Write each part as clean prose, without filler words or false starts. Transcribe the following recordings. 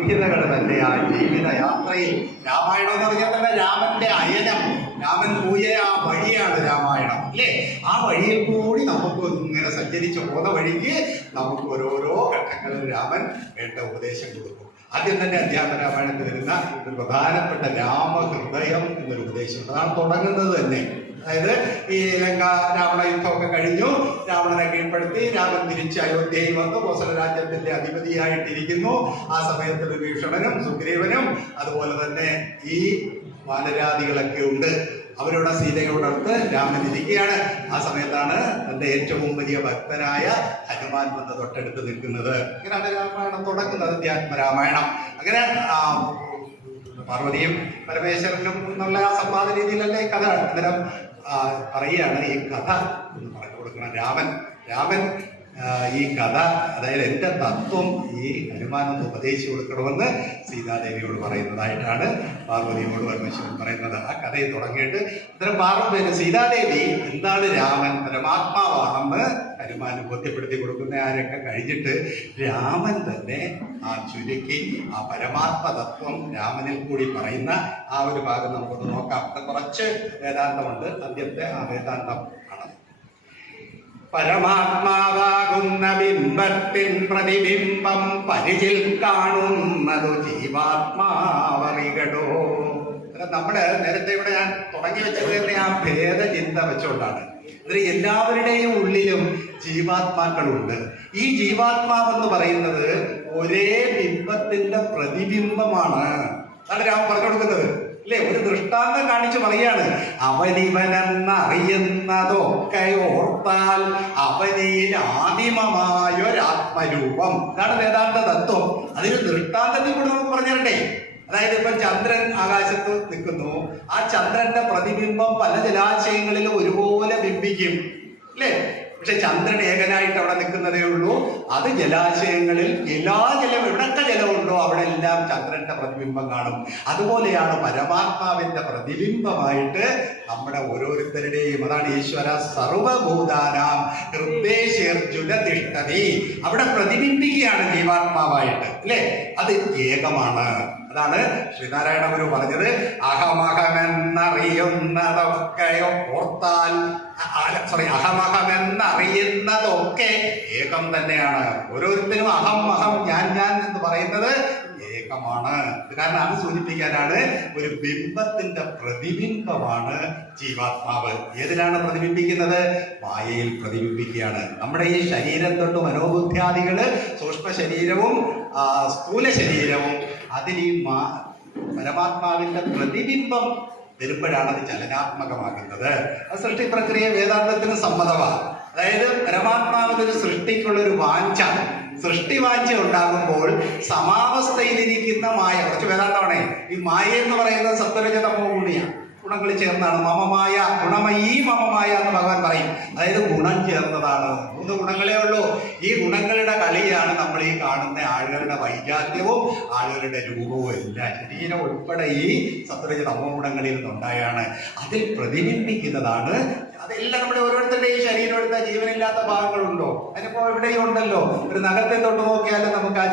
സംഹിതകൾ തന്നെ ആ ജീവിതയാത്രയിൽ. രാമായണം എന്ന് പറഞ്ഞാൽ തന്നെ രാമന്റെ അയനം, രാമൻ പോയ ആ വഴിയാണ് രാമായണം അല്ലേ. ആ വഴിയിൽ കൂടി നമുക്ക് ഇങ്ങനെ സഞ്ചരിച്ച് പോകുന്ന വഴിക്ക് നമുക്ക് ഓരോരോ ഘട്ടങ്ങളിൽ രാമൻ വേണ്ട ഉപദേശം കൊടുക്കും. ആദ്യം തന്നെ അധ്യാത്മരാമായണത്തിൽ വരുന്ന ഒരു പ്രധാനപ്പെട്ട രാമഹൃദയം എന്നൊരു ഉപദേശമുണ്ട്. അതാണ് തുടങ്ങുന്നത് തന്നെ. അതായത് ഈ ലങ്ക രാവണ യുദ്ധമൊക്കെ കഴിഞ്ഞു, രാവണനെ കീഴ്പ്പെടുത്തി രാമൻ തിരിച്ച് അയോധ്യയിൽ വന്നു കോസല രാജ്യത്തിന്റെ അധിപതിയായിട്ടിരിക്കുന്നു. ആ സമയത്ത് വിഭീഷണനും സുഗ്രീവനും അതുപോലെ തന്നെ ഈ വാനരാദികളൊക്കെ ഉണ്ട്. അവരുടെ സീതയോടടുത്ത് രാമൻ ഇരിക്കുകയാണ്. ആ സമയത്താണ് തന്റെ ഏറ്റവും വലിയ ഭക്തനായ ഹനുമാൻ വന്ന് തൊട്ടടുത്ത് നിൽക്കുന്നത്. ഇങ്ങനെയാണ് രാമായണം തുടങ്ങുന്നത്, അധ്യാത്മരാമായണം. അങ്ങനെ പാർവതിയും പരമേശ്വരനും എന്നുള്ള ആ സംവാദ രീതിയിലല്ലേ കഥ അന്നേരം പറയുകയാണ് ഈ കഥ എന്ന് പറഞ്ഞു കൊടുക്കണം. രാമൻ ഈ കഥ, അതായത് എൻ്റെ തത്വം ഈ ഹനുമാനൊന്ന് ഉപദേശിച്ചു കൊടുക്കണമെന്ന് സീതാദേവിയോട് പറയുന്നതായിട്ടാണ് പാർവതിയോട് പരമേശ്വരൻ പറയുന്നത്. ആ കഥയിൽ തുടങ്ങിയിട്ട് അന്നേരം സീതാദേവി എന്താണ് രാമൻ പരമാത്മാവാണെന്ന് ഹനുമാന് ബോധ്യപ്പെടുത്തി കൊടുക്കുന്ന ആരൊക്കെ കഴിഞ്ഞിട്ട് രാമൻ തന്നെ ആ ചുരുക്കി ആ പരമാത്മതത്വം രാമനിൽ കൂടി പറയുന്ന ആ ഒരു ഭാഗം നമുക്കൊന്ന് നോക്കാം. കുറച്ച് വേദാന്തമുണ്ട്. ആദ്യത്തെ ആ വേദാന്തം ആണ്: പരമാത്മാവാകുന്ന ബിംബത്തിൻ പ്രതിബിംബം പരിചിൽ കാണുന്നതു ജീവാത്മാവറികടോ. നമ്മള് നേരത്തെ ഇവിടെ ഞാൻ തുടങ്ങി വെച്ചത് തന്നെ ആ ഭേദചിന്ത വെച്ചുകൊണ്ടാണ്. എല്ലാവരുടെയും ഉള്ളിലും ജീവാത്മാക്കളുണ്ട്. ഈ ജീവാത്മാവെന്ന് പറയുന്നത് ഒരേ ബിംബത്തിന്റെ പ്രതിബിംബമാണ്. അതാണ് രാമൻ പറഞ്ഞു കൊടുക്കുന്നത് അല്ലേ. ഒരു ദൃഷ്ടാന്തം കാണിച്ച് പറയാണ്: അവനിവനെന്നറിയുന്നതൊക്കെ ഓർത്താൽ അവനിൽ ആദിമമായൊരാത്മരൂപം. ഇതാണ് വേദാന്ത തത്വം. അതിന് ദൃഷ്ടാന്തത്തിൽ കൂടെ നമുക്ക് പറഞ്ഞു തരണ്ടേ. അതായത് ഇപ്പം ചന്ദ്രൻ ആകാശത്ത് നിൽക്കുന്നു, ആ ചന്ദ്രന്റെ പ്രതിബിംബം പല ജലാശയങ്ങളിലും ഒരുപോലെ ബിംബിക്കും അല്ലേ. പക്ഷെ ചന്ദ്രൻ ഏകനായിട്ട് അവിടെ നിൽക്കുന്നതേ ഉള്ളൂ. അത് ജലാശയങ്ങളിൽ എവിടൊക്കെ ജലമുണ്ടോ അവിടെ എല്ലാം ചന്ദ്രന്റെ പ്രതിബിംബം കാണും. അതുപോലെയാണ് പരമാത്മാവിന്റെ പ്രതിബിംബമായിട്ട് നമ്മുടെ ഓരോരുത്തരുടെയും. അതാണ് ഈശ്വര സർവഭൂതാനാം ഹൃദയേർജുന തിഷ്ഠതി. അവിടെ പ്രതിബിംബിക്കുകയാണ് ജീവാത്മാവായിട്ട് അല്ലേ. അത് ഏകമാണ്. അതാണ് ശ്രീനാരായണ ഗുരു പറഞ്ഞത്: അഹമഹമെന്നറിയുന്നതൊക്കെയോ ഓർത്താൽ അഹമഹമെന്നറിയുന്നതൊക്കെ ഏകം തന്നെയാണ്. ഓരോരുത്തരും അഹം അഹം ഞാൻ എന്ന് പറയുന്നത് ഏകമാണ്. കാരണം അത് സൂചിപ്പിക്കാനാണ് ഒരു ബിംബത്തിന്റെ പ്രതിബിംബമാണ് ജീവാത്മാവ്. ഏതിലാണ് പ്രതിബിംബിക്കുന്നത്? മായയിൽ പ്രതിബിംബിക്കുകയാണ്. നമ്മുടെ ഈ ശരീരം തൊട്ട് മനോബുദ്ധ്യാദികള്, സൂക്ഷ്മ ശരീരവും സ്ഥൂല ശരീരവും, അതിൽ ഈ പരമാത്മാവിന്റെ പ്രതിബിംബം വരുമ്പോഴാണ് അത് ചലനാത്മകമാകുന്നത്. ആ സൃഷ്ടി പ്രക്രിയ വേദാന്തത്തിന് സമ്മതമാണ്. അതായത് പരമാത്മാവിനൊരു സൃഷ്ടിക്കുള്ളൊരു വാഞ്ച, സൃഷ്ടിവാഞ്ച ഉണ്ടാകുമ്പോൾ സമാവസ്ഥയിലിരിക്കുന്ന മായ, കുറച്ച് വേദാന്തമാണേ. ഈ മായ എന്ന് പറയുന്നത് സത്വരജതമോ ഗുണിയാണ്, ഗുണങ്ങൾ ചേർന്നാണ്. മമമായ ഗുണമയീ മമമായ എന്ന് ഭഗവാൻ പറയും. അതായത് ഗുണം ചേർന്നതാണ്. 3 ഗുണങ്ങളേ ഉള്ളൂ. ഈ ഗുണങ്ങളുടെ കളിയാണ് നമ്മൾ ഈ കാണുന്ന ആളുകളുടെ വൈജാത്യവും ആളുകളുടെ രൂപവും എല്ലാം. ശരീരം ഉൾപ്പെടെ ഈ സത്വരജ തമോ ഗുണങ്ങളിൽ നിന്നുണ്ടായാണ്. അതിൽ പ്രതിബിംബിക്കുന്നതാണ്. അതെല്ലാം നമ്മുടെ ഓരോരുത്തരുടെയും ശരീരം എടുത്താൽ ജീവനില്ലാത്ത ഭാഗങ്ങളുണ്ടോ? അതിനിപ്പോ എവിടെയും ഉണ്ടല്ലോ. ഒരു നഖത്തെ തൊട്ട് നോക്കിയാലും നമുക്ക് ആ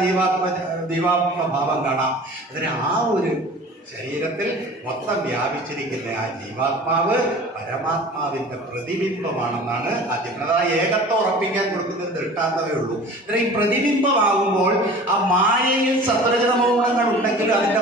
ജീവാത്മ ഭാവം കാണാം. അതിന് ആ ഒരു ശരീരത്തിൽ മൊത്തം വ്യാപിച്ചിരിക്കുന്ന ആ ജീവാത്മാവ് പരമാത്മാവിന്റെ പ്രതിബിംബമാണെന്നാണ് ആദ്യം. അതായത് ഏകത്വം ഉറപ്പിക്കാൻ കൊടുക്കുന്ന ദൃഷ്ടാന്തമേ ഉള്ളൂ. ഈ പ്രതിബിംബമാകുമ്പോൾ ആ മായയിൽ സത്വരജതമോ ഗുണങ്ങൾ ഉണ്ടെങ്കിലും അതിന്റെ